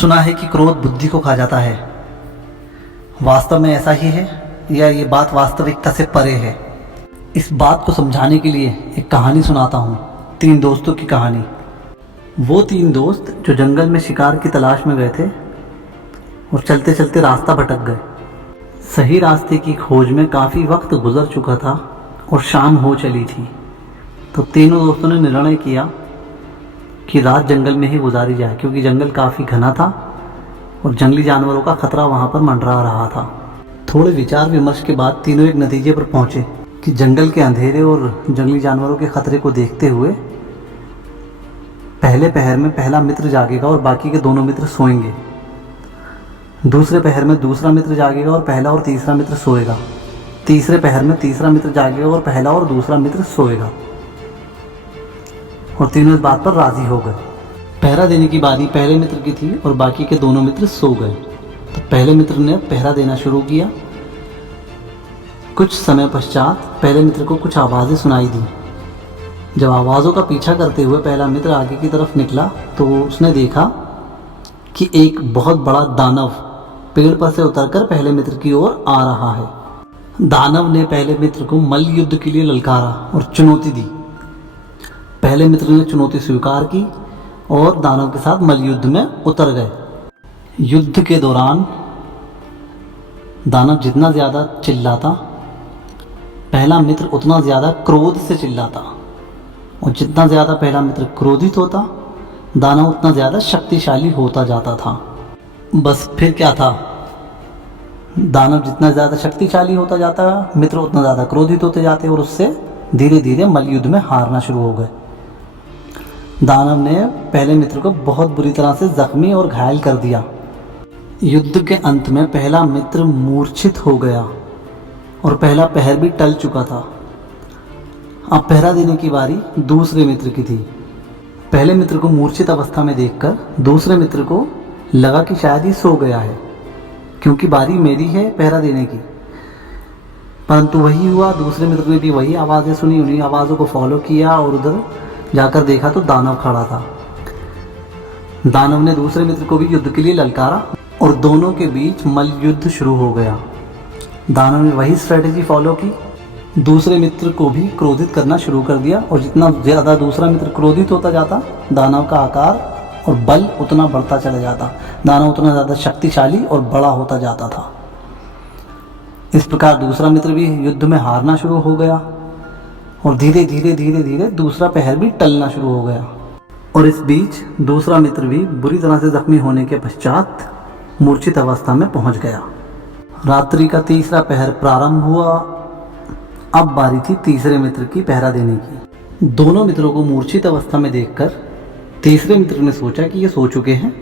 सुना है कि क्रोध बुद्धि को खा जाता है। वास्तव में ऐसा ही है या ये बात वास्तविकता से परे है? इस बात को समझाने के लिए एक कहानी सुनाता हूँ, 3 दोस्तों की कहानी। वो 3 दोस्त जो जंगल में शिकार की तलाश में गए थे और चलते चलते रास्ता भटक गए। सही रास्ते की खोज में काफ़ी वक्त गुजर चुका था और शाम हो चली थी, तो तीनों दोस्तों ने निर्णय किया कि रात जंगल में ही गुजारी जाए, क्योंकि जंगल काफ़ी घना था और जंगली जानवरों का खतरा वहाँ पर मंडरा रहा था। थोड़े विचार विमर्श के बाद तीनों एक नतीजे पर पहुँचे कि जंगल के अंधेरे और जंगली जानवरों के खतरे को देखते हुए पहले पहर में पहला मित्र जागेगा और बाकी के दोनों मित्र सोएंगे। दूसरे पहर में दूसरा मित्र जागेगा और पहला और तीसरा मित्र सोएगा। तीसरे पहर में तीसरा मित्र जागेगा और पहला और दूसरा मित्र सोएगा। और तीनों इस बात पर राजी हो गए। पहरा देने की बारी पहले मित्र की थी और बाकी के दोनों मित्र सो गए। तो पहले मित्र ने पहरा देना शुरू किया। कुछ समय पश्चात पहले मित्र को कुछ आवाज़ें सुनाई दी। जब आवाज़ों का पीछा करते हुए पहला मित्र आगे की तरफ निकला तो उसने देखा कि एक बहुत बड़ा दानव पेड़ पर से उतरकर पहले मित्र की ओर आ रहा है। दानव ने पहले मित्र को मल्ल युद्ध के लिए ललकारा और चुनौती दी। पहले मित्र ने चुनौती स्वीकार की और दानव के साथ मल्ल युद्ध में उतर गए। युद्ध के दौरान दानव जितना ज़्यादा चिल्लाता, पहला मित्र उतना ज़्यादा क्रोध से चिल्लाता, और जितना ज़्यादा पहला मित्र क्रोधित होता, दानव उतना ज़्यादा शक्तिशाली होता जाता था। बस फिर क्या था, दानव जितना ज़्यादा शक्तिशाली होता जाता, मित्र उतना ज़्यादा क्रोधित होते जाते और उससे धीरे धीरे मल्ल युद्ध में हारना शुरू हो गए। दानव ने पहले मित्र को बहुत बुरी तरह से जख्मी और घायल कर दिया। युद्ध के अंत में पहला मित्र मूर्छित हो गया और पहला पहर भी टल चुका था। अब पहरा देने की बारी दूसरे मित्र की थी। पहले मित्र को मूर्छित अवस्था में देखकर दूसरे मित्र को लगा कि शायद ही सो गया है, क्योंकि बारी मेरी है पहरा देने की। परंतु वही हुआ, दूसरे मित्र ने भी वही आवाज़ें सुनी, उन्हीं आवाज़ों को फॉलो किया और उधर जाकर देखा तो दानव खड़ा था। दानव ने दूसरे मित्र को भी युद्ध के लिए ललकारा और दोनों के बीच मल्ल युद्ध शुरू हो गया। दानव ने वही स्ट्रेटेजी फॉलो की, दूसरे मित्र को भी क्रोधित करना शुरू कर दिया, और जितना ज़्यादा दूसरा मित्र क्रोधित होता जाता, दानव का आकार और बल उतना बढ़ता चला जाता। दानव उतना ज़्यादा शक्तिशाली और बड़ा होता जाता था। इस प्रकार दूसरा मित्र भी युद्ध में हारना शुरू हो गया और धीरे धीरे धीरे धीरे दूसरा पहर भी टलना शुरू हो गया। और इस बीच दूसरा मित्र भी बुरी तरह से जख्मी होने के पश्चात मूर्छित अवस्था में पहुंच गया। रात्रि का तीसरा पहर प्रारंभ हुआ। अब बारी थी तीसरे मित्र की पहरा देने की। दोनों मित्रों को मूर्छित अवस्था में देखकर तीसरे मित्र ने सोचा कि ये सो चुके हैं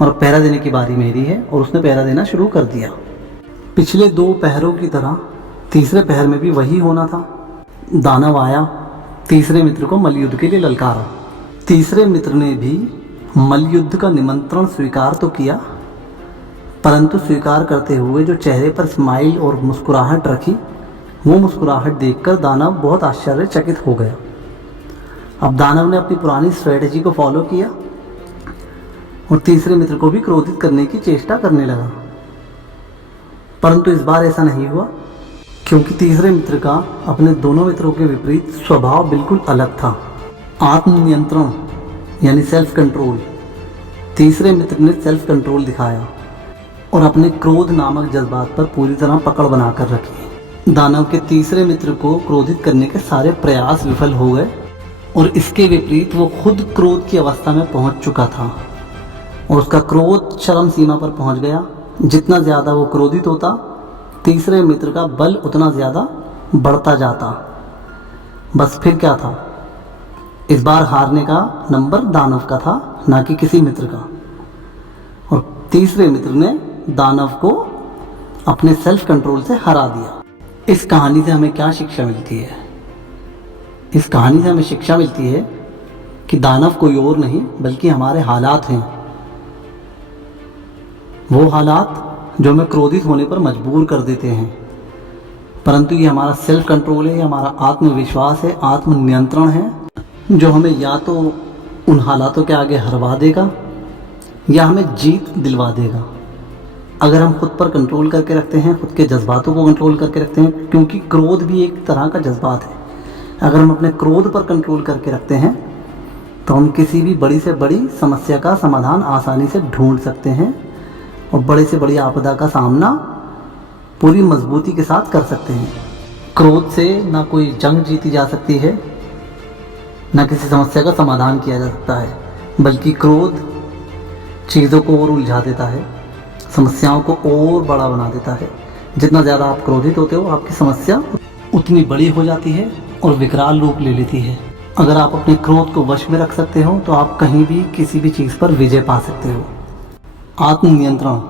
और पहरा देने की बारी मेरी है, और उसने पहरा देना शुरू कर दिया। पिछले 2 पहरों की तरह तीसरे पहर में भी वही होना था। दानव आया, तीसरे मित्र को मल्ल युद्ध के लिए ललकारा। तीसरे मित्र ने भी मल्ल युद्ध का निमंत्रण स्वीकार तो किया, परंतु स्वीकार करते हुए जो चेहरे पर स्माइल और मुस्कुराहट रखी, वो मुस्कुराहट देखकर दानव बहुत आश्चर्यचकित हो गया। अब दानव ने अपनी पुरानी स्ट्रेटेजी को फॉलो किया और तीसरे मित्र को भी क्रोधित करने की चेष्टा करने लगा। परंतु इस बार ऐसा नहीं हुआ, क्योंकि तीसरे मित्र का अपने दोनों मित्रों के विपरीत स्वभाव बिल्कुल अलग था। आत्मनियंत्रण यानी सेल्फ कंट्रोल। तीसरे मित्र ने सेल्फ कंट्रोल दिखाया और अपने क्रोध नामक जज्बात पर पूरी तरह पकड़ बनाकर रखी। दानव के तीसरे मित्र को क्रोधित करने के सारे प्रयास विफल हो गए और इसके विपरीत वो खुद क्रोध की अवस्था में पहुंच चुका था और उसका क्रोध चरम सीमा पर पहुंच गया। जितना ज़्यादा वो क्रोधित होता, तीसरे मित्र का बल उतना ज़्यादा बढ़ता जाता। बस फिर क्या था, इस बार हारने का नंबर दानव का था, ना कि किसी मित्र का। और तीसरे मित्र ने दानव को अपने सेल्फ कंट्रोल से हरा दिया। इस कहानी से हमें क्या शिक्षा मिलती है? इस कहानी से हमें शिक्षा मिलती है कि दानव कोई और नहीं बल्कि हमारे हालात हैं। वो हालात जो हमें क्रोधित होने पर मजबूर कर देते हैं, परंतु ये हमारा सेल्फ कंट्रोल है, ये हमारा आत्मविश्वास है, आत्मनियंत्रण है, जो हमें या तो उन हालातों के आगे हरवा देगा या हमें जीत दिलवा देगा। अगर हम खुद पर कंट्रोल करके रखते हैं, खुद के जज्बातों को कंट्रोल करके रखते हैं, क्योंकि क्रोध भी एक तरह का जज्बात है। अगर हम अपने क्रोध पर कंट्रोल करके रखते हैं तो हम किसी भी बड़ी से बड़ी समस्या का समाधान आसानी से ढूंढ सकते हैं और बड़े से बड़ी आपदा का सामना पूरी मजबूती के साथ कर सकते हैं। क्रोध से ना कोई जंग जीती जा सकती है, ना किसी समस्या का समाधान किया जा सकता है, बल्कि क्रोध चीज़ों को और उलझा देता है, समस्याओं को और बड़ा बना देता है। जितना ज़्यादा आप क्रोधित होते हो, आपकी समस्या उतनी बड़ी हो जाती है और विकराल रूप ले लेती है। अगर आप अपने क्रोध को वश में रख सकते हो तो आप कहीं भी किसी भी चीज़ पर विजय पा सकते हो। आत्मनियंत्रण,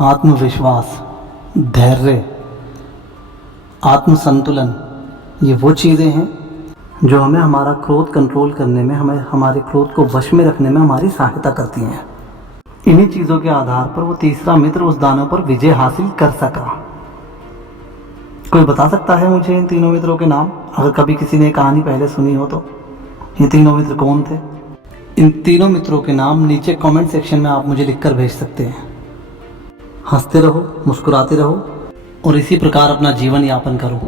आत्मविश्वास, धैर्य, आत्मसंतुलन, ये वो चीज़ें हैं जो हमें हमारा क्रोध कंट्रोल करने में, हमें हमारे क्रोध को वश में रखने में हमारी सहायता करती हैं। इन्हीं चीज़ों के आधार पर वो तीसरा मित्र उस दानव पर विजय हासिल कर सका। कोई बता सकता है मुझे इन तीनों मित्रों के नाम? अगर कभी किसी ने कहानी पहले सुनी हो तो ये तीनों मित्र कौन थे? इन तीनों मित्रों के नाम नीचे कमेंट सेक्शन में आप मुझे लिखकर भेज सकते हैं। हंसते रहो, मुस्कुराते रहो और इसी प्रकार अपना जीवन यापन करो।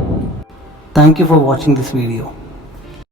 Thank you for watching this video.